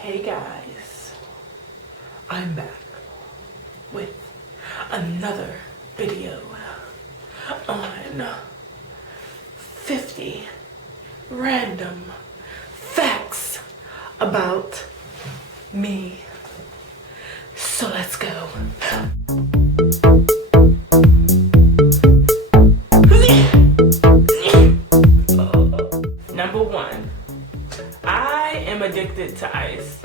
Hey guys, I'm back with another video on 50 random facts about me. So let's go. Number one, I am addicted to ice.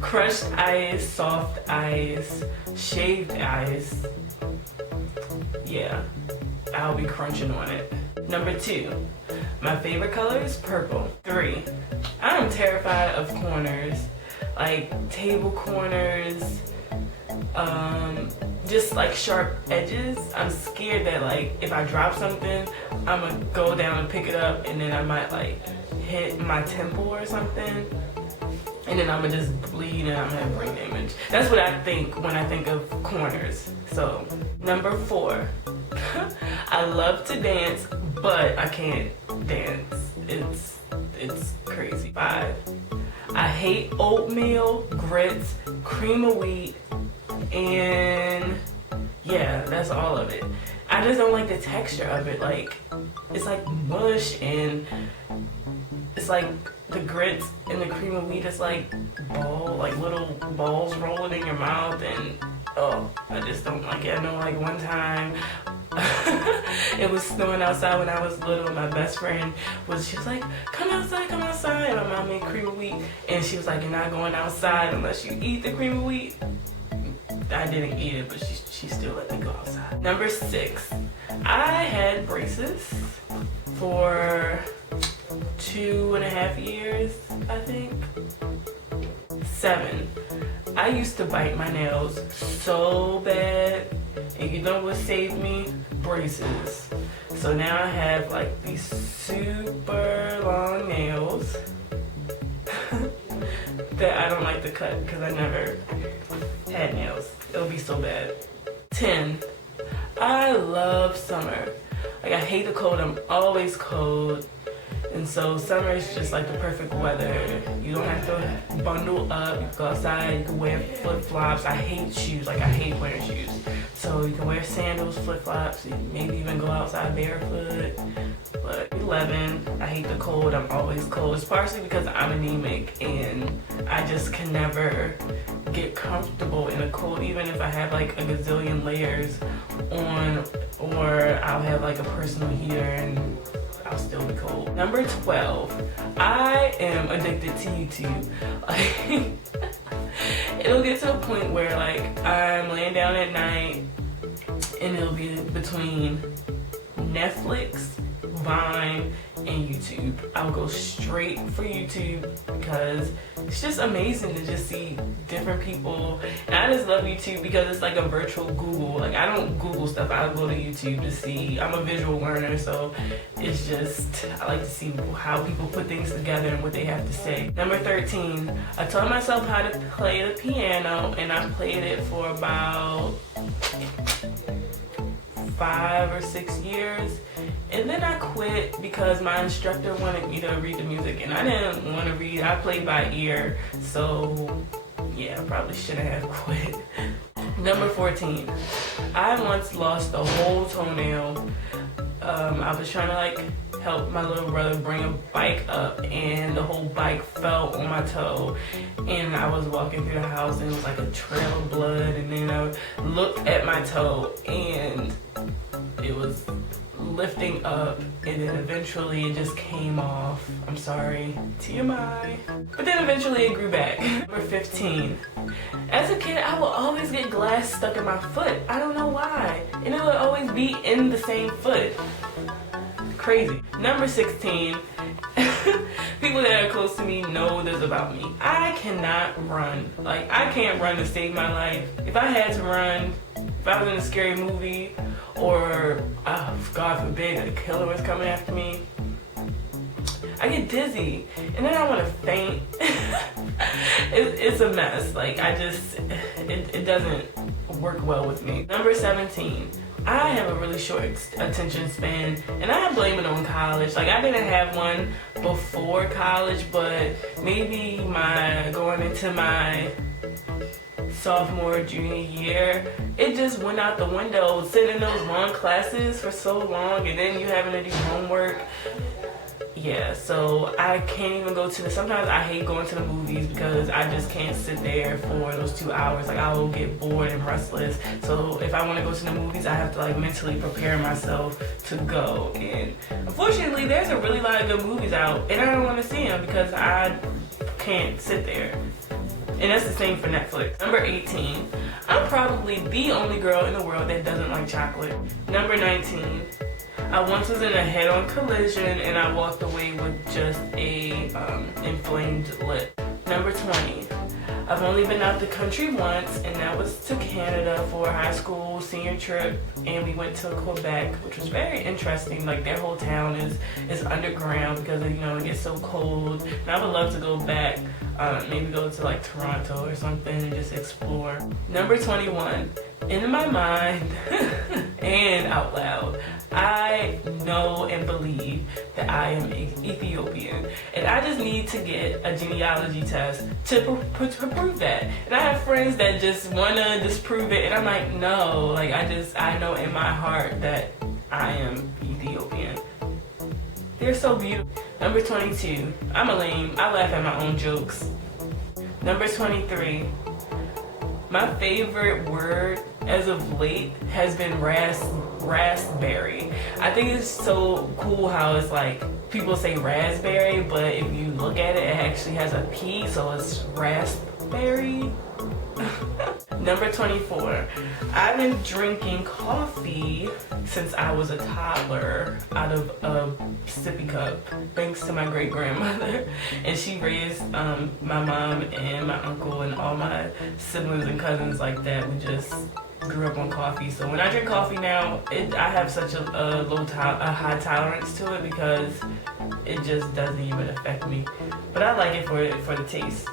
Crushed ice, soft ice, shaved ice. Yeah, I'll be crunching on it. Number two, my favorite color is purple. 3, I'm terrified of corners, like table corners, just like sharp edges. I'm scared that like if I drop something, I'm gonna go down and pick it up and then I might like hit my temple or something, and then I'm gonna just bleed and I'm gonna have brain damage. That's what I think when I think of corners. So number 4, I love to dance, but I can't dance. It's crazy. 5, I hate oatmeal, grits, cream of wheat, and yeah, that's all of it. I just don't like the texture of it. Like, it's like mush, and it's like the grits and the cream of wheat is like little balls rolling in your mouth, and oh, I just don't like it. I know like one time it was snowing outside when I was little, and my best friend she was like, come outside, and my mom made cream of wheat, and she was like, you're not going outside unless you eat the cream of wheat. I didn't eat it, but she still let me go outside. Number 6, I had braces for 2.5 years, I think. 7, I used to bite my nails so bad, and you know what saved me? Braces. So now I have like these super long nails that I don't like to cut because I never had nails. It'll be so bad. 10, I love summer. Like, I hate the cold. I'm always cold. And so summer is just like the perfect weather. You don't have to bundle up. You can go outside. You can wear flip-flops. I hate shoes. Like, I hate wearing shoes. So you can wear sandals, flip-flops. You can maybe even go outside barefoot. But 11, I hate the cold. I'm always cold. It's partially because I'm anemic and I just can never get comfortable in a cold, even if I have like a gazillion layers on, or I'll have like a personal heater and I'll still be cold. Number 12, I am addicted to YouTube. Like, it'll get to a point where like I'm laying down at night and it'll be between Netflix, Vine, and YouTube. I'll go straight for YouTube because it's just amazing to just see different people. And I just love YouTube because it's like a virtual Google. Like, I don't Google stuff, I go to YouTube to see. I'm a visual learner, so it's just, I like to see how people put things together and what they have to say. Number 13, I taught myself how to play the piano, and I played it for about 5 or 6 years, and then I quit because my instructor wanted me to read the music and I didn't want to read. I played by ear, so yeah, I probably shouldn't have quit. Number 14, I once lost a whole toenail. I was trying to like help my little brother bring a bike up, and the whole bike fell on my toe, and I was walking through the house and it was like a trail of blood, and then I looked at my toe and it was lifting up, and then eventually it just came off. I'm sorry, TMI. But then eventually it grew back. Number 15, as a kid I will always get glass stuck in my foot. I don't know why, and it would always be in the same foot. Crazy. Number 16, people that are close to me know this about me. I cannot run. Like, I can't run to save my life. If I had to run, if I was in a scary movie, or God forbid a killer was coming after me, I get dizzy and then I want to faint. It's a mess. Like, it doesn't work well with me. Number 17, I have a really short attention span, and I blame it on college. Like, I didn't have one before college, but maybe going into my sophomore, junior year, it just went out the window. Sitting in those long classes for so long, and then you having to do homework. Yeah, so I can't even go to sometimes I hate going to the movies because I just can't sit there for those 2 hours. Like, I will get bored and restless. So if I want to go to the movies, I have to like mentally prepare myself to go. And unfortunately, there's a really lot of good movies out, and I don't want to see them because I can't sit there. And that's the same for Netflix. Number 18, I'm probably the only girl in the world that doesn't like chocolate. Number 19, I once was in a head-on collision and I walked away with just a inflamed lip. Number 20, I've only been out the country once, and that was to Canada for a high school senior trip, and we went to Quebec, which was very interesting. Like, their whole town is underground because it gets so cold, and I would love to go back, maybe go to like Toronto or something and just explore. Number 21, in my mind and out loud, I know and believe that I am Ethiopian, and I just need to get a genealogy test to prove that. And I have friends that just want to disprove it, and I'm like, no, like I know in my heart that I am Ethiopian. They're so beautiful. Number 22, I'm a lame. I laugh at my own jokes. Number 23, my favorite word as of late has been raspberry. I think it's so cool how it's like people say raspberry, but if you look at it, it actually has a P, so it's raspberry. Number 24, I've been drinking coffee since I was a toddler out of a sippy cup, thanks to my great grandmother. And she raised my mom and my uncle and all my siblings and cousins like that. We just grew up on coffee. So when I drink coffee now, I have such a high tolerance to it because it just doesn't even affect me. But I like it for the taste.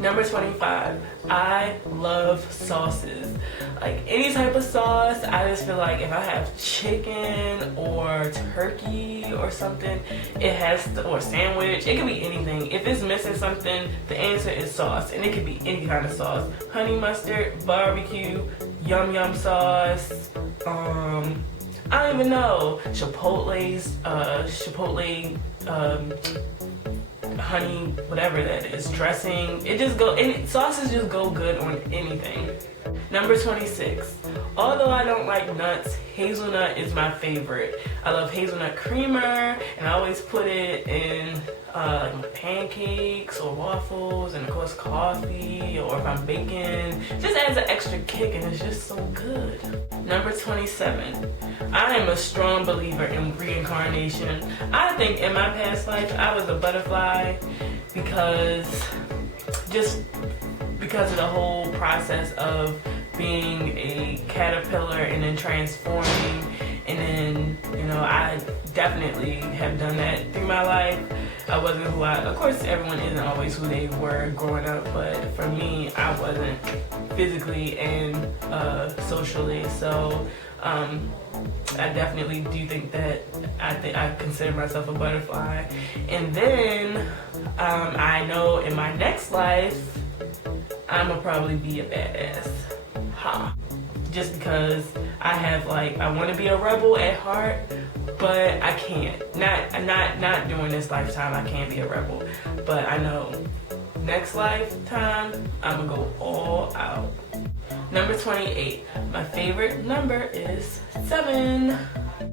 Number 25, I love sauces. Like, any type of sauce, I just feel like if I have chicken or turkey or something, or sandwich, it can be anything. If it's missing something, the answer is sauce, and it could be any kind of sauce. Honey mustard, barbecue, yum sauce, I don't even know, chipotle, honey, whatever that is, dressing. Sauces just go good on anything. Number 26, although I don't like nuts, hazelnut is my favorite. I love hazelnut creamer, and I always put it in like my pancakes or waffles, and of course coffee, or if I'm baking. Just adds an extra kick, and it's just so good. Number 27, I am a strong believer in reincarnation. I think in my past life I was a butterfly because of the whole process of being a caterpillar and then transforming, and then I definitely have done that through my life. I wasn't who of course everyone isn't always who they were growing up, but for me, I wasn't physically and socially. So I definitely do think that I consider myself a butterfly. And then I know in my next life I'm gonna probably be a badass. Just because I want to be a rebel at heart, but I can't. Not during this lifetime. I can't be a rebel, but I know next lifetime I'm gonna go all out. Number 28, my favorite number is 7.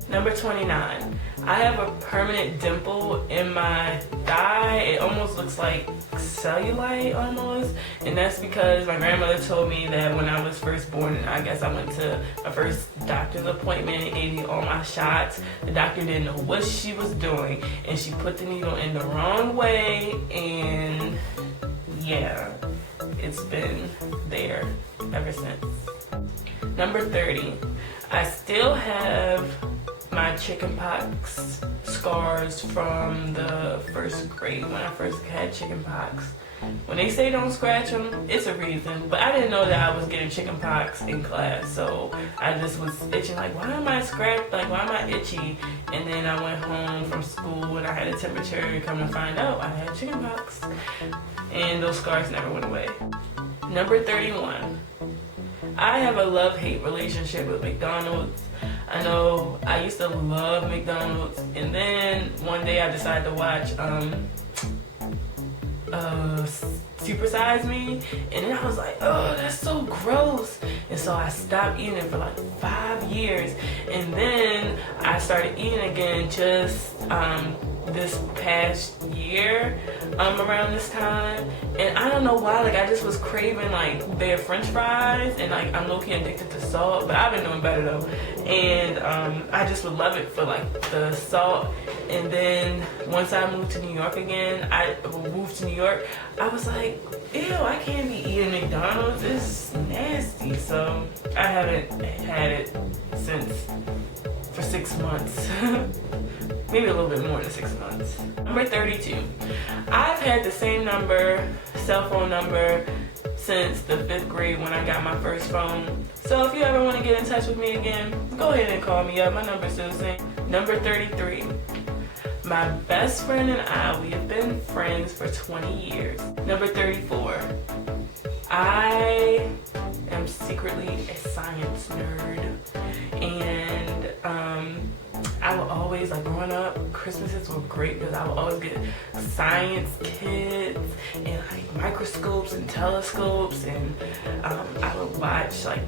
Number 29, I have a permanent dimple in my thigh. It almost looks like cellulite almost, and that's because my grandmother told me that when I was first born, and I guess I went to my first doctor's appointment and gave me all my shots. The doctor didn't know what she was doing, and she put the needle in the wrong way, and yeah, it's been there ever since. Number 30, I still have my chickenpox scars from the first grade when I first had chickenpox. When they say don't scratch them, it's a reason. But I didn't know that I was getting chicken pox in class, so I just was itching like, why am I scratched? Like, why am I itchy? And then I went home from school and I had a temperature. Come to find out, I had chicken pox, and those scars never went away. Number 31. I have a love-hate relationship with McDonald's. I know I used to love McDonald's, and then one day I decided to watch Super Size Me, and then I was like, oh, that's so gross, and so I stopped eating it for like 5 years, and then I started eating again just this past year around this time, and I don't know why, like I just was craving like their french fries, and like I'm low-key addicted to salt, but I've been doing better though, and I just would love it for like the salt. And then once I moved to New York again, I was like, ew, I can't be eating McDonald's, it's nasty. So I haven't had it for 6 months. Maybe a little bit more than 6 months. Number 32. I've had the same cell phone number since the 5th grade when I got my first phone. So if you ever want to get in touch with me again, go ahead and call me up. My number's still the same. Number 33. My best friend and I, we have been friends for 20 years. Number 34. I am secretly a science nerd, and I would always, like growing up, Christmases were great because I would always get science kits and like microscopes and telescopes, and I would watch like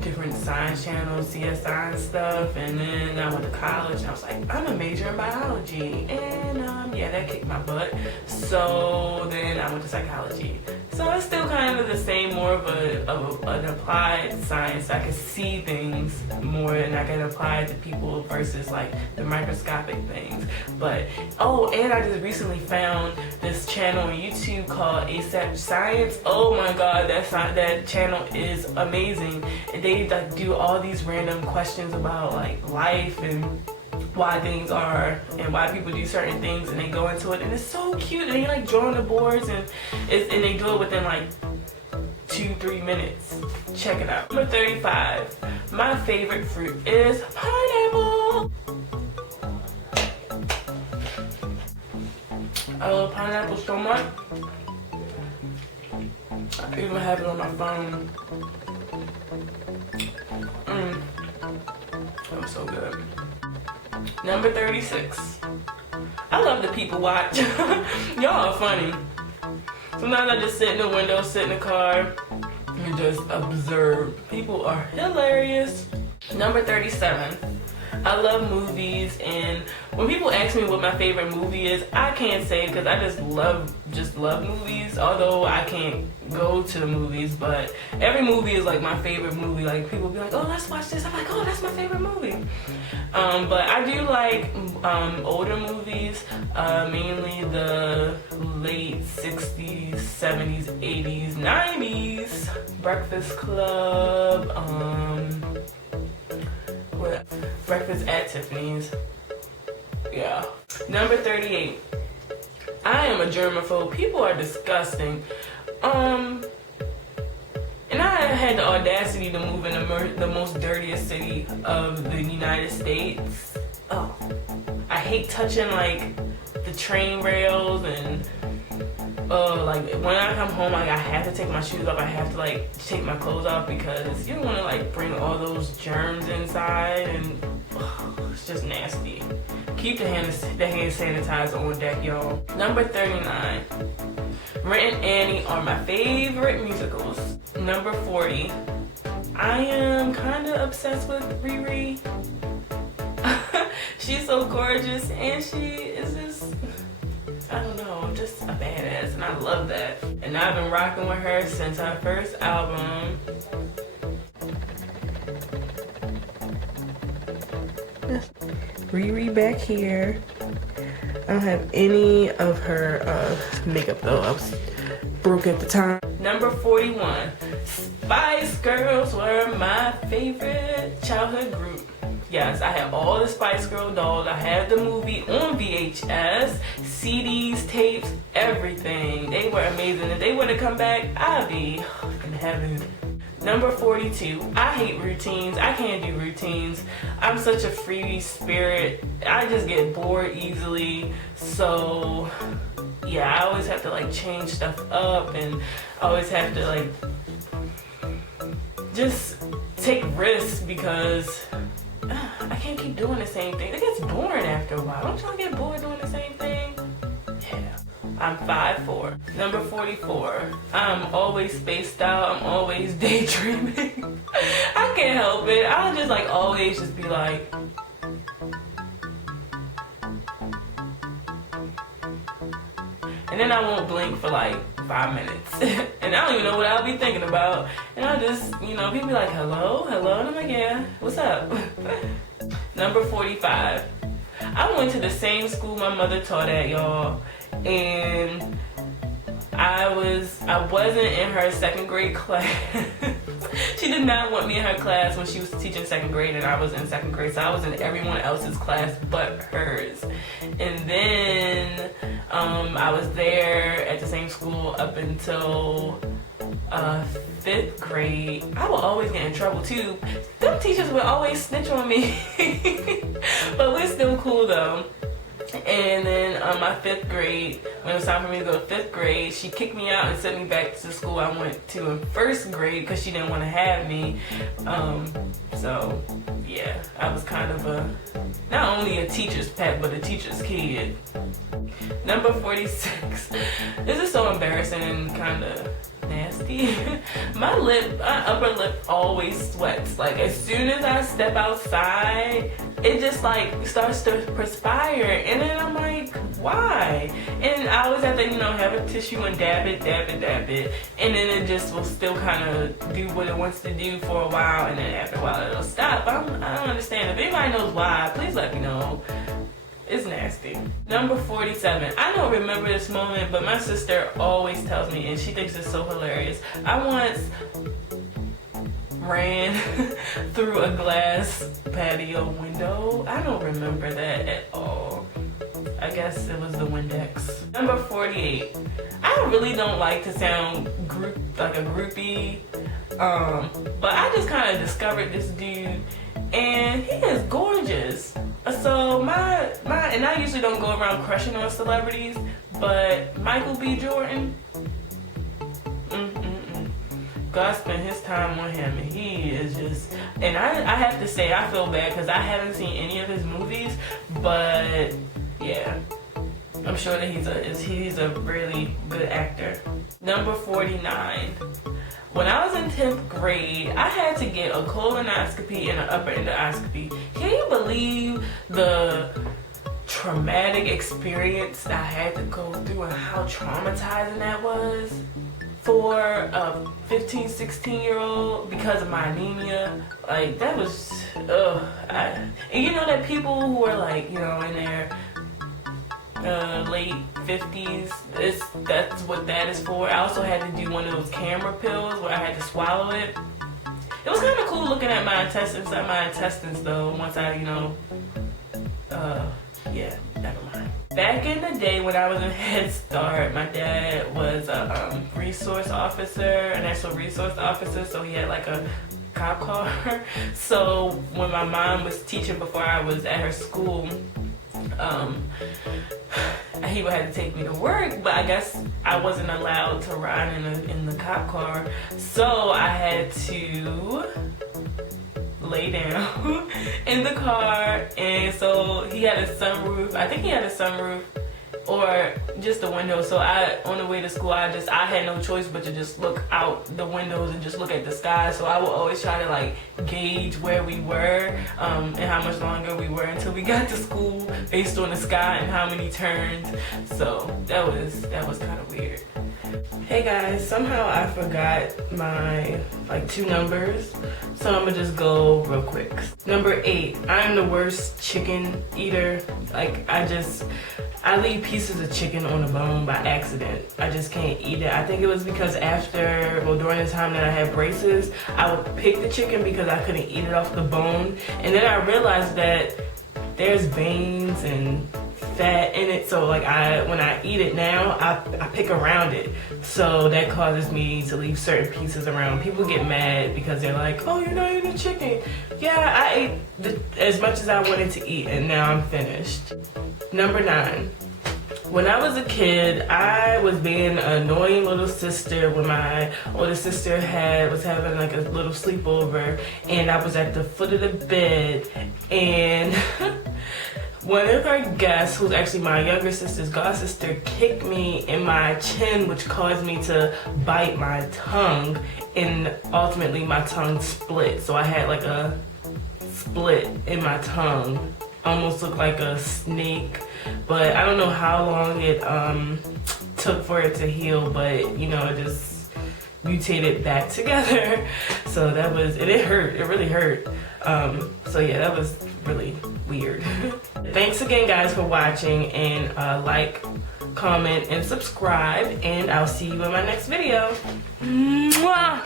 different science channels, CSI and stuff, and then I went to college and I was like, I'm a major in biology, and yeah, that kicked my butt. So then I went to psychology. So it's still kind of the same, more of an applied science. I can see things more and I can apply it to people versus like the microscopic things. But, oh, and I just recently found this channel on YouTube called ASAP Science. Oh my God, that channel is amazing. And they like do all these random questions about like life and why things are and why people do certain things, and they go into it, and it's so cute, and they like draw on the boards, and they do it within like 2-3 minutes. Check it out. Number 35. My favorite fruit is pineapple. I love pineapple so much. I even have it on my phone. That was so good. Number 36. I love to people watch. Y'all are funny. Sometimes I just sit in the window, sit in the car, and just observe. People are hilarious. Number 37. I love movies, and when people ask me what my favorite movie is, I can't say because I just love movies, although I can't go to the movies, but every movie is like my favorite movie. Like people be like, oh, let's watch this. I'm like, oh, that's my favorite movie. But I do like older movies, mainly the late 60s, 70s, 80s, 90s. Breakfast Club, Breakfast at Tiffany's. Yeah. Number 38. I am a germaphobe. People are disgusting. And I had the audacity to move in the most dirtiest city of the United States. Oh, I hate touching like the train rails, and like when I come home, like I have to take my shoes off. I have to like take my clothes off because you don't want to like bring all those germs inside, and it's just nasty. Keep the hand sanitizer on deck, y'all. Number 39. Rent and Annie are my favorite musicals. Number 40. I am kind of obsessed with Riri. She's so gorgeous, and she is just, I don't know, just a badass, and I love that. And I've been rocking with her since her first album. Riri back here. I don't have any of her makeup though. I was broke at the time. Number 41. Spice Girls were my favorite childhood group. Yes, I had all the Spice Girl dolls. I had the movie on VHS, CDs, tapes, everything. They were amazing. If they were to come back, I'd be in heaven. Number 42, I hate routines. I can't do routines. I'm such a free spirit. I just get bored easily. So yeah, I always have to like change stuff up, and I always have to like just take risks because I can't keep doing the same thing. It gets boring after a while. Don't y'all get bored doing the same thing? Yeah. I'm 5'4". Number 44. I'm always spaced out. I'm always daydreaming. I can't help it. I'll just like always just be like, and then I won't blink for like 5 minutes. And I don't even know what I'll be thinking about. And I'll just, you know, people be like, hello, hello. And I'm like, yeah, what's up? Number 45. I went to the same school my mother taught at, y'all. And I wasn't in her second grade class. She did not want me in her class when she was teaching second grade and I was in second grade. So I was in everyone else's class but hers. And then I was there at the same school up until 5th grade. I would always get in trouble too. Them teachers would always snitch on me. But we're still cool though. And then my 5th grade, when it was time for me to go to 5th grade, she kicked me out and sent me back to the school I went to in 1st grade because she didn't want to have me. So yeah, I was kind of not only a teacher's pet, but a teacher's kid. Number 46. This is so embarrassing and kind of nasty. My upper lip always sweats. Like as soon as I step outside, it just like starts to perspire, and then I'm like, why? And I always have to, you know, have a tissue and dab it, and then it just will still kind of do what it wants to do for a while, and then after a while it'll stop. I don't understand. If anybody knows why, please let me know. It's nasty. Number 47. I don't remember this moment, but my sister always tells me, and she thinks it's so hilarious. I once ran through a glass patio window. I don't remember that at all. I guess it was the Windex. Number 48. I really don't like to sound like a groupie, but I just kind of discovered this dude, and he is gorgeous. So and I usually don't go around crushing on celebrities, but Michael B. Jordan, God spent his time on him, and he is just, and I have to say, I feel bad because I haven't seen any of his movies, but yeah, I'm sure that he's a really good actor. Number 49. When I was in 10th grade, I had to get a colonoscopy and an upper endoscopy. Can you believe the traumatic experience I had to go through and how traumatizing that was for a 15, 16-year-old because of my anemia? Like, that was, and you know that people who are like, you know, in their late 50s, that's what that is for. I also had to do one of those camera pills where I had to swallow it. It was kind of cool looking at my intestines though, once I, you know, yeah, never mind. Back in the day when I was in Head Start, my dad was a resource officer, a natural resource officer, so he had like a cop car. So when my mom was teaching before I was at her school, he would have to take me to work, but I guess I wasn't allowed to ride in the cop car, so I had to lay down in the car. And so he had a sunroof. I think he had a sunroof or just a window. So on the way to school, I had no choice but to just look out the windows and just look at the sky. So I would always try to like gauge where we were and how much longer we were until we got to school based on the sky and how many turns. So that was kind of weird. Hey guys, somehow I forgot my like 2 numbers, so I'm gonna just go real quick. Number 8, I'm the worst chicken eater. Like I I leave pieces of chicken on the bone by accident. I just can't eat it. I think it was because during the time that I had braces, I would pick the chicken because I couldn't eat it off the bone. And then I realized that there's veins and fat in it, so like when I eat it now, I pick around it. So that causes me to leave certain pieces around. People get mad because they're like, oh, you're not eating chicken. Yeah, I ate as much as I wanted to eat, and now I'm finished. Number 9. When I was a kid, I was being an annoying little sister when my older sister was having like a little sleepover, and I was at the foot of the bed, and one of her guests, who's actually my younger sister's god sister, kicked me in my chin, which caused me to bite my tongue, and ultimately my tongue split. So I had like a split in my tongue, almost looked like a snake. But I don't know how long it took for it to heal, but you know, it just mutated back together. So that was, and it hurt, it really hurt. So yeah, that was really weird. Thanks again guys for watching, and like, comment, and subscribe, and I'll see you in my next video. Mwah!